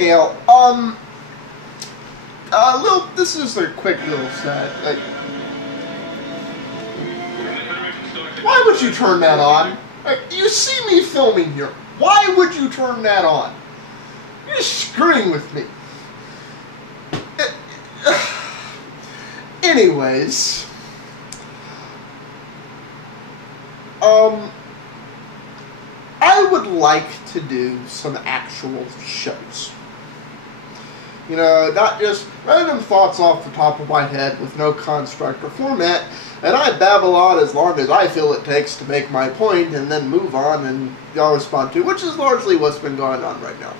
Gail, this is a quick little set. Like, why would you turn that on? Like, you see me filming here. Why would you turn that on? You're screwing with me. Anyways, I would like to do some actual shows. You know, not just random thoughts off the top of my head with no construct or format, and I babble on as long as I feel it takes to make my point and then move on and y'all respond to, which is largely what's been going on right now.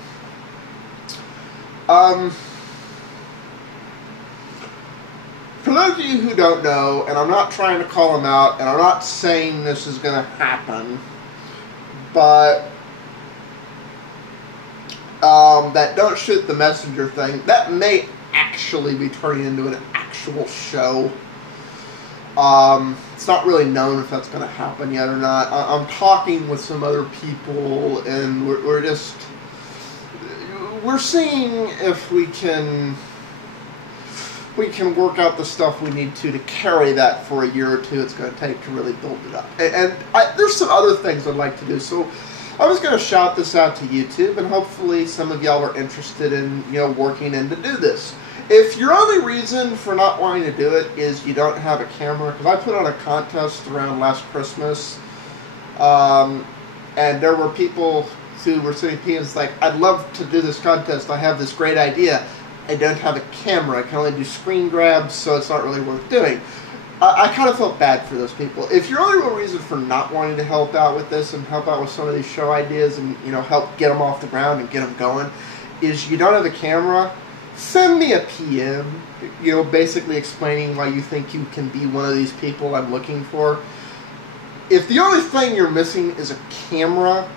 For those of you who don't know, and I'm not trying to call them out, and I'm not saying this is going to happen, but that Don't Shoot the Messenger thing, that may actually be turning into an actual show. It's not really known if that's going to happen yet or not. I'm talking with some other people, and we're seeing if we can work out the stuff we need to carry that for a year or two it's going to take to really build it up. And there's some other things I'd like to do. So I was going to shout this out to YouTube, and hopefully some of y'all are interested in, you know, working in to do this. If your only reason for not wanting to do it is you don't have a camera, because I put on a contest around last Christmas, and there were people who were sending opinions like, I'd love to do this contest, I have this great idea, I don't have a camera, I can only do screen grabs, so it's not really worth doing. I kind of felt bad for those people. If your only real reason for not wanting to help out with this and help out with some of these show ideas and, you know, help get them off the ground and get them going is you don't have a camera, send me a PM, you know, basically explaining why you think you can be one of these people I'm looking for. If the only thing you're missing is a camera,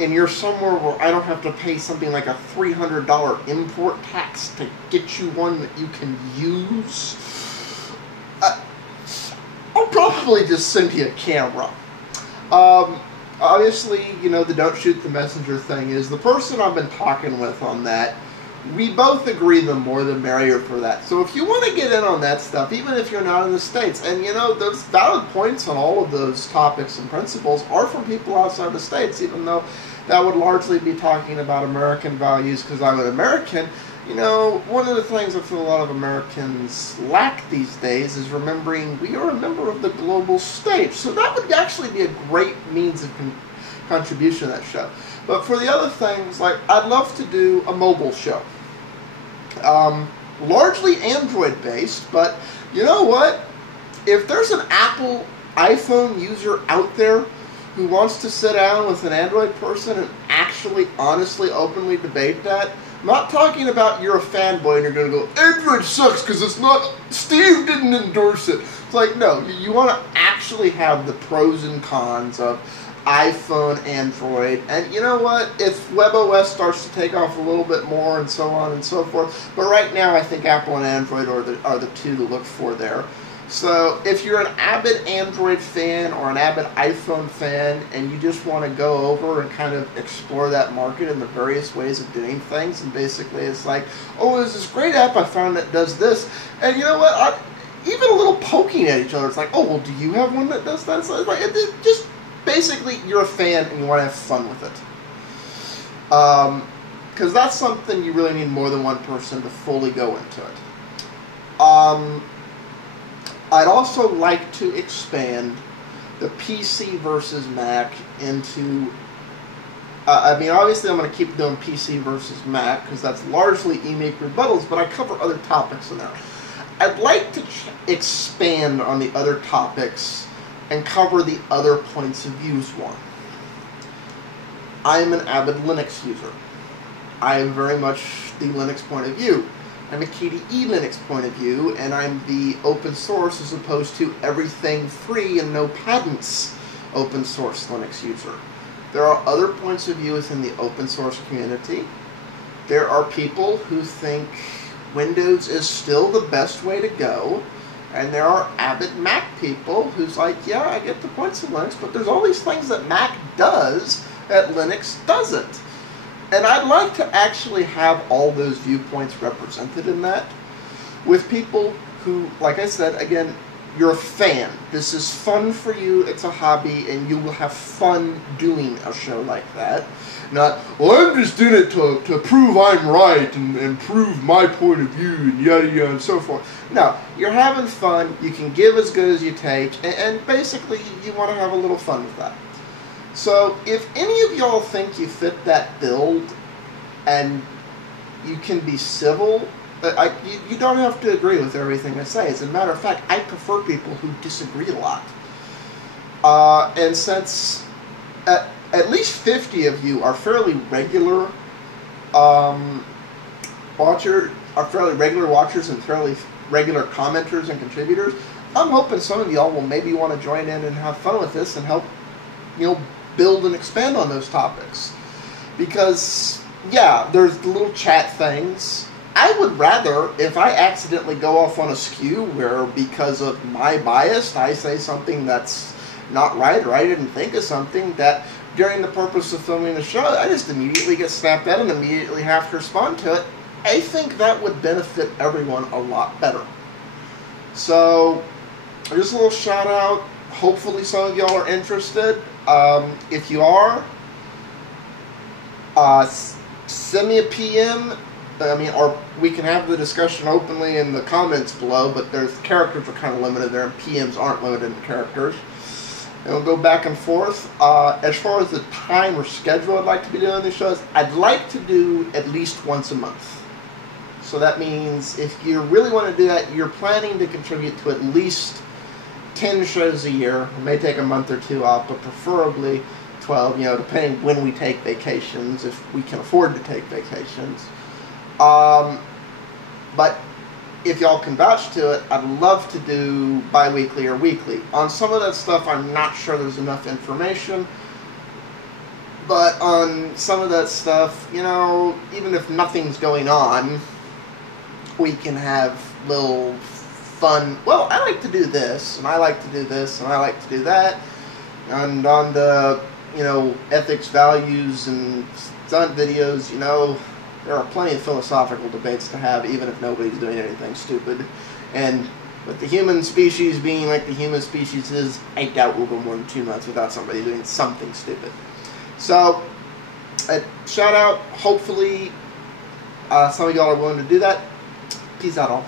and you're somewhere where I don't have to pay something like a $300 import tax to get you one that you can use, I'll probably just send you a camera. Obviously, you know, the Don't Shoot the Messenger thing is the person I've been talking with on that. We both agree the more the merrier for that. So if you want to get in on that stuff, even if you're not in the States, and you know, those valid points on all of those topics and principles are from people outside the States, even though that would largely be talking about American values because I'm an American. You know, one of the things I feel a lot of Americans lack these days is remembering we are a member of the global stage. So that would actually be a great means of contribution to that show. But for the other things, like, I'd love to do a mobile show. Largely Android-based, but you know what? If there's an Apple iPhone user out there who wants to sit down with an Android person and actually, honestly, openly debate that, I'm not talking about you're a fanboy and you're going to go, Android sucks because it's not, Steve didn't endorse it. It's like, no, you want to actually have the pros and cons of iPhone, Android, and you know what, if WebOS starts to take off a little bit more and so on and so forth, but right now I think Apple and Android are the two to look for there. So if you're an avid Android fan or an avid iPhone fan and you just want to go over and kind of explore that market and the various ways of doing things, and basically it's like, oh, there's this great app I found that does this, and you know what, even a little poking at each other, it's like, oh, well, do you have one that does that? So it's like, it just basically, you're a fan and you want to have fun with it. Because that's something you really need more than one person to fully go into it. I'd also like to expand the PC versus Mac into... I mean, obviously I'm going to keep doing PC versus Mac, because that's largely eMake rebuttals, but I cover other topics in there. I'd like to expand on the other topics and cover the other points of views one. I'm an avid Linux user. I am very much the Linux point of view. I'm a KDE Linux point of view, and I'm the open source as opposed to everything free and no patents open source Linux user. There are other points of view within the open source community. There are people who think Windows is still the best way to go. And there are avid Mac people who's like, yeah, I get the points of Linux, but there's all these things that Mac does that Linux doesn't. And I'd like to actually have all those viewpoints represented in that, with people who, like I said, again, you're a fan. This is fun for you, it's a hobby, and you will have fun doing a show like that. Not, well, I'm just doing it to prove I'm right and prove my point of view and yada yada and so forth. No, you're having fun, you can give as good as you take, and basically you want to have a little fun with that. So if any of y'all think you fit that build and you can be civil, you don't have to agree with everything I say. As a matter of fact, I prefer people who disagree a lot. And since at least 50 of you are fairly regular watchers and fairly regular commenters and contributors, I'm hoping some of y'all will maybe want to join in and have fun with this and help, build and expand on those topics. Because, yeah, there's the little chat things. I would rather, if I accidentally go off on a skew where because of my bias I say something that's not right, or I didn't think of something, that during the purpose of filming the show I just immediately get snapped at and immediately have to respond to it. I think that would benefit everyone a lot better. So, just a little shout out. Hopefully some of y'all are interested. If you are, send me a PM. Or we can have the discussion openly in the comments below, but there's characters are kind of limited there, and PMs aren't limited in characters. And we'll go back and forth. As far as the time or schedule I'd like to be doing these shows, I'd like to do at least once a month. So that means if you really want to do that, you're planning to contribute to at least 10 shows a year. It may take a month or two off, but preferably 12, depending when we take vacations, if we can afford to take vacations. But if y'all can vouch to it, I'd love to do bi-weekly or weekly. On some of that stuff, I'm not sure there's enough information. But on some of that stuff, even if nothing's going on, we can have little fun, well, I like to do this, and I like to do this, and I like to do that. And on the, ethics, values, and stunt videos, there are plenty of philosophical debates to have, even if nobody's doing anything stupid. And with the human species being like the human species is, I doubt we'll go more than 2 months without somebody doing something stupid. So, shout out. Hopefully, some of y'all are willing to do that. Peace out, all.